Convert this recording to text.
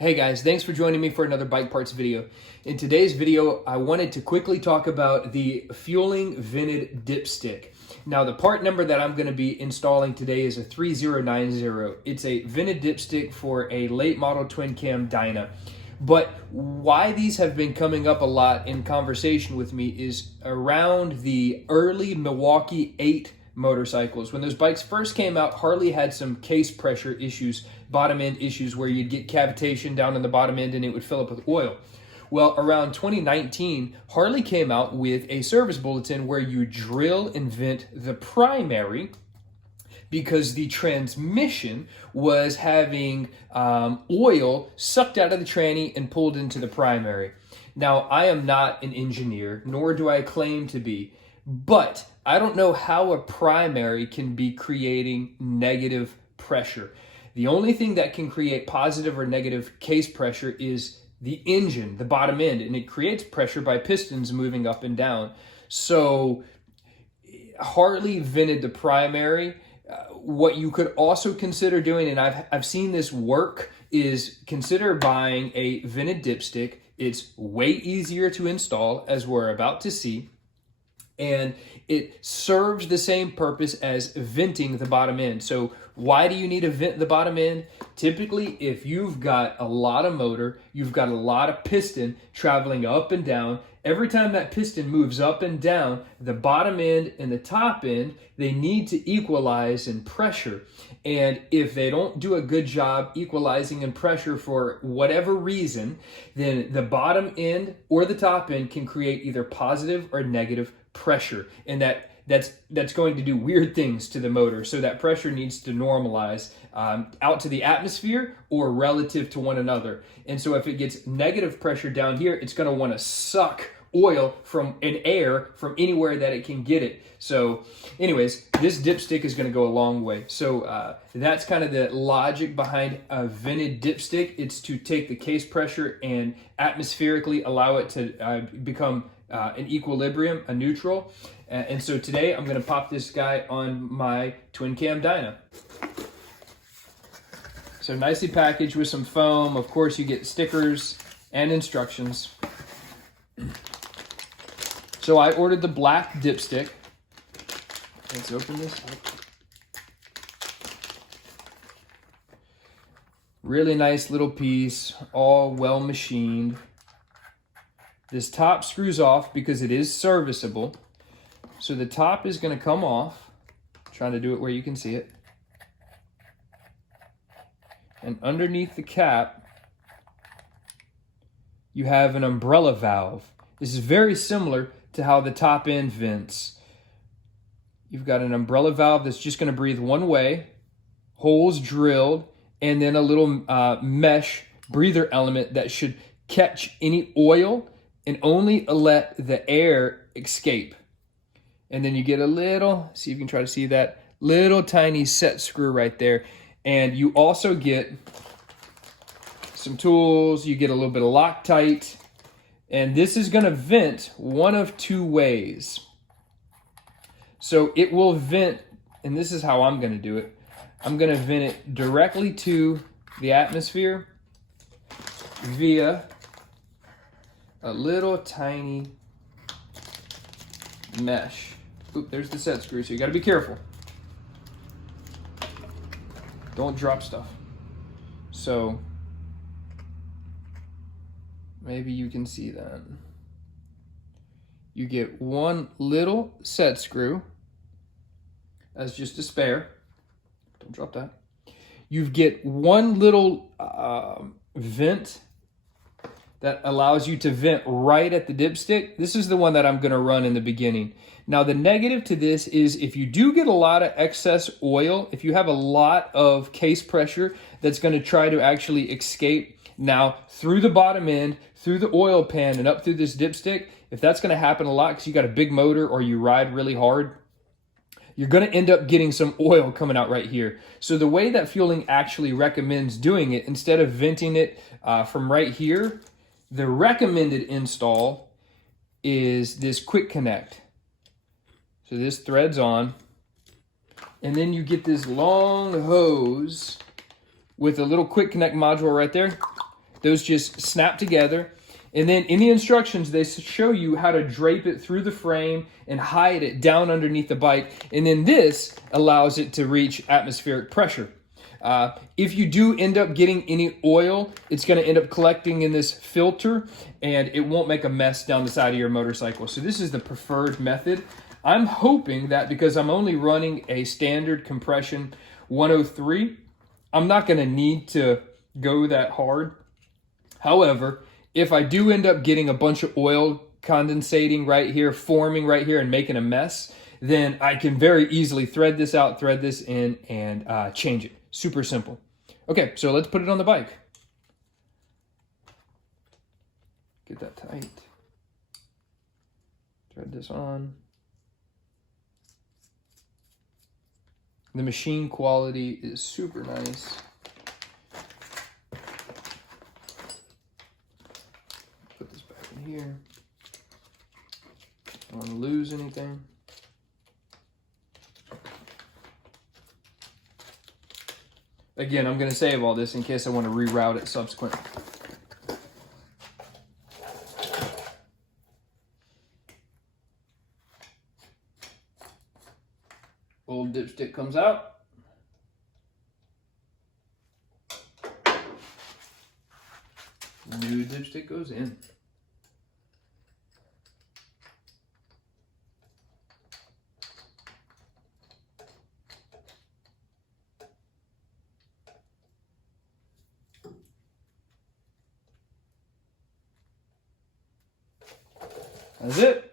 Hey guys, thanks for joining me for another bike parts video. In today's video, I wanted to quickly talk about the Feuling vented dipstick. Now the part number that I'm going to be installing today is a 3090. It's a vented dipstick for a late model twin cam Dyna. But why these have been coming up a lot in conversation with me is around the early Milwaukee 8 motorcycles. When those bikes first came out, Harley had some case pressure issues, bottom end issues, where you'd get cavitation down in the bottom end and it would fill up with oil. Well, around 2019, Harley came out with a service bulletin where you drill and vent the primary because the transmission was having oil sucked out of the tranny and pulled into the primary. Now, I am not an engineer, nor do I claim to be, but I don't know how a primary can be creating negative pressure. The only thing that can create positive or negative case pressure is the engine, the bottom end, and it creates pressure by pistons moving up and down. So Harley vented the primary. What you could also consider doing, and I've seen this work, is consider buying a vented dipstick. It's way easier to install, as we're about to see, and it serves the same purpose as venting the bottom end. So why do you need to vent the bottom end? Typically, if you've got a lot of motor, you've got a lot of piston traveling up and down, every time that piston moves up and down, the bottom end and the top end, they need to equalize in pressure. And if they don't do a good job equalizing in pressure for whatever reason, then the bottom end or the top end can create either positive or negative pressure, and that's going to do weird things to the motor. So that pressure needs to normalize out to the atmosphere or relative to one another. And so if it gets negative pressure down here, it's going to want to suck oil from an air from anywhere that it can get it. So anyways, this dipstick is going to go a long way. So that's kind of the logic behind a vented dipstick. It's to take the case pressure and atmospherically allow it to become an equilibrium, a neutral. And so today I'm going to pop this guy on my twin cam Dyna. So nicely packaged with some foam. Of course, you get stickers and instructions. So I ordered the black dipstick. Let's open this up. Really nice little piece, all well machined. This top screws off because it is serviceable. So the top is going to come off. I'm trying to do it where you can see it. And underneath the cap, you have an umbrella valve. This is very similar to how the top end vents. You've got an umbrella valve that's just going to breathe one way, holes drilled, and then a little mesh breather element that should catch any oil and only let the air escape. And then you get a little, see if you can try to see that, little tiny set screw right there. And you also get some tools, you get a little bit of Loctite, and this is gonna vent one of two ways. So it will vent, and this is how I'm gonna do it. I'm gonna vent it directly to the atmosphere via a little tiny mesh. Oop, there's the set screw, so you gotta be careful. Don't drop stuff. So, maybe you can see that. You get one little set screw as just a spare. Don't drop that. You get one little vent that allows you to vent right at the dipstick. This is the one that I'm gonna run in the beginning. Now the negative to this is if you do get a lot of excess oil, if you have a lot of case pressure that's gonna try to actually escape now through the bottom end, through the oil pan and up through this dipstick, if that's gonna happen a lot because you got a big motor or you ride really hard, you're gonna end up getting some oil coming out right here. So the way that Feuling actually recommends doing it, instead of venting it from right here, the recommended install is this quick connect. So this threads on, and then you get this long hose with a little quick connect module right there, Those just snap together. And then in the instructions, they show you how to drape it through the frame and hide it down underneath the bike. And then this allows it to reach atmospheric pressure. If you do end up getting any oil, it's going to end up collecting in this filter and it won't make a mess down the side of your motorcycle. So this is the preferred method. I'm hoping that because I'm only running a standard compression 103, I'm not going to need to go that hard. However, if I do end up getting a bunch of oil condensating right here, forming right here and making a mess, then I can very easily thread this out, thread this in, and change it. Super simple. Okay, so let's put it on the bike. Get that tight. Thread this on. The machine quality is super nice. Put this back in here. Don't want to lose anything. Again, I'm going to save all this in case I want to reroute it subsequent. Old dipstick comes out. New dipstick goes in. That's it.